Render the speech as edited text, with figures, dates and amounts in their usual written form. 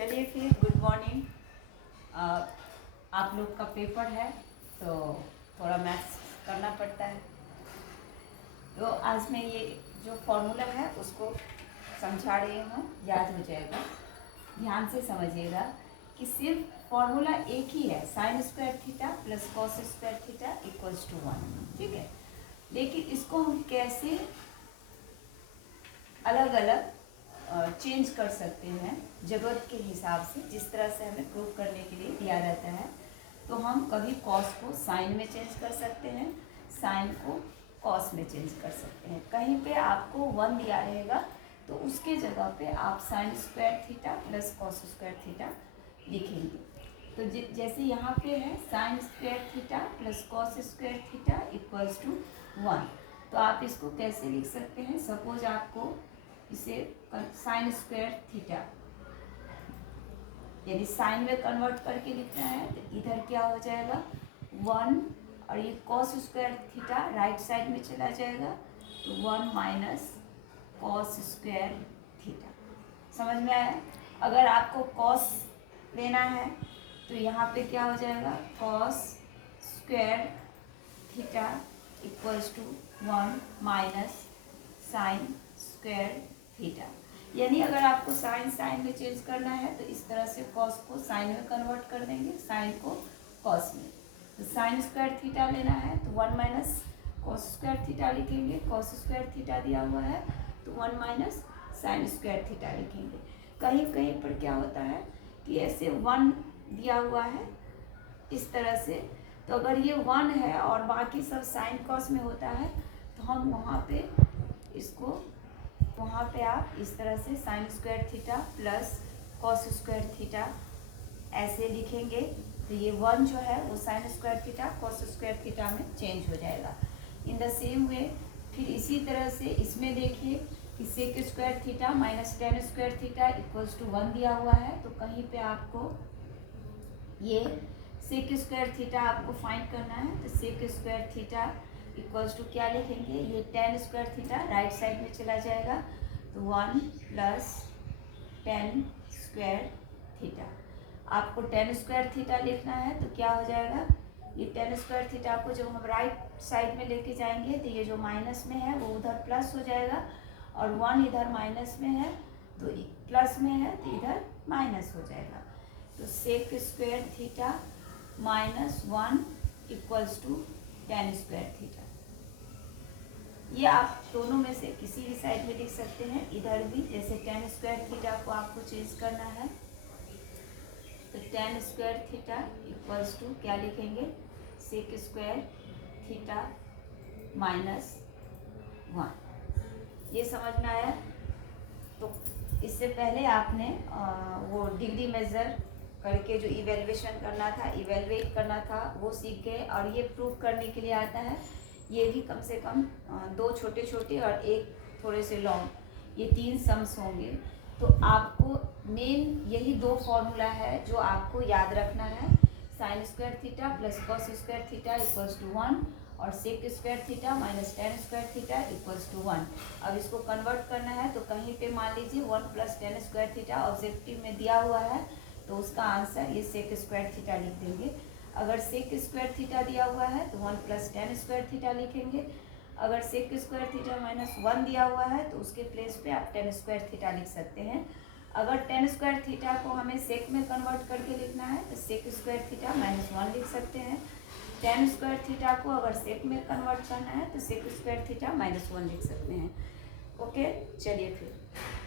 चलिए फिर good morning. आप लोग का पेपर है तो थोड़ा मैथ्स करना पड़ता है। तो आज मैं ये जो फॉर्मूला है उसको समझा रही हूँ, याद हो जाएगा। ध्यान से समझिएगा कि सिर्फ फॉर्मूला एक ही है, sine square theta plus cos square theta equals to 1, ठीक है। लेकिन इसको हम कैसे अलग अलग चेंज कर सकते हैं ज़रूरत के हिसाब से, जिस तरह से हमें प्रूव करने के लिए दिया रहता है। तो हम कभी कॉस को साइन में चेंज कर सकते हैं, साइन को कॉस में चेंज कर सकते हैं। कहीं पे आपको 1 दिया रहेगा तो उसके जगह पे आप sine square theta plus cos square theta लिखेंगे। तो जैसे यहाँ पे है sine square theta plus cos square theta equals to 1, तो आप इसको कैसे लिख सकते हैं। सपोज आपको इसे साइन स्क्वायर थीटा यानी साइन में कन्वर्ट करके लिखना है, तो इधर क्या हो जाएगा 1, और ये cos square theta right side में चला जाएगा तो 1 माइनस कॉस स्क्वायर थीटा। समझ में आया। अगर आपको कॉस लेना है तो यहाँ पे क्या हो जाएगा cos square theta equals to 1 minus sine square theta. यानी अगर आपको साइन में चेंज करना है तो इस तरह से कॉस को साइन में कन्वर्ट कर देंगे, साइन को कॉस में। तो साइन स्क्वायर थीटा लेना है तो 1 माइनस कॉस स्क्वायर थीटा लिखेंगे। कॉस स्क्वायर थीटा दिया हुआ है तो 1 माइनस साइन स्क्वायर थीटा लिखेंगे। कहीं कहीं पर क्या होता है कि ऐसे 1 दिया हुआ है इस तरह से, तो अगर ये 1 है और बाकी सब साइन कॉस में होता है तो हम वहाँ पे इसको वहाँ पे आप इस तरह से sign square theta plus cos square theta ऐसे लिखेंगे। तो ये 1 जो है वो sign square theta cos square theta में चेंज हो जाएगा। इन द सेम वे फिर इसी तरह से इसमें देखिए कि sec square theta minus tan square theta equals to 1 दिया हुआ है, तो कहीं पे आपको ये सेक स्क्वायर थीटा आपको फाइंड करना है। तो sec square theta equals to क्या लिखेंगे, ये tan square theta right side में चला जाएगा तो 1 प्लस टेन स्क्वायर थीटा। आपको टेन स्क्वायर थीटा लिखना है तो क्या हो जाएगा, ये टेन स्क्वायर थीटा को जब हम राइट साइड में लेके जाएंगे तो ये जो माइनस में है वो उधर प्लस हो जाएगा, और 1 इधर माइनस में है तो प्लस में है तो इधर माइनस हो जाएगा। तो sec square theta minus 1 equals to tan square theta. ये आप दोनों में से किसी भी साइड में लिख सकते हैं। इधर भी जैसे टेन स्क्वायर थीटा को आपको चेंज करना है तो tan square theta equals to क्या लिखेंगे, सेक स्क्वायर थीटा माइनस 1। ये समझ में आया। तो इससे पहले आपने वो डिग्री मेजर करके जो इवेल्युएशन करना था, इवेलुएट करना था, वो सीख गए। और ये प्रूव करने के लिए आता है, ये भी कम से कम 2 छोटे छोटे और 1 थोड़े से लॉन्ग, ये 3 सम्स होंगे। तो आपको मेन यही 2 फॉर्मूला है जो आपको याद रखना है। Sine square theta plus cos square theta equals to 1 और sec square theta minus tan square theta equals to 1। अब इसको कन्वर्ट करना है तो कहीं पे मान लीजिए 1 plus tan square theta objective में दिया हुआ है तो उसका आंसर ये सेक स्क्वायर थीटा लिख देंगे। अगर सेक स्क्वायर थीटा दिया हुआ है तो 1 प्लस टेन स्क्वायर थीटा लिखेंगे। अगर सेक स्क्वायर थीटा माइनस 1 दिया हुआ है तो उसके प्लेस पे आप टेन स्क्वायर थीटा लिख सकते हैं। अगर टेन स्क्वायर थीटा को हमें सेक में कन्वर्ट करके लिखना है तो सेक स्क्वायर थीटा माइनस 1 लिख सकते हैं। टेन स्क्वायर थीटा को अगर सेक में कन्वर्ट करना है तो सेक स्क्वायर थीटा माइनस 1 लिख सकते हैं। ओके, चलिए फिर।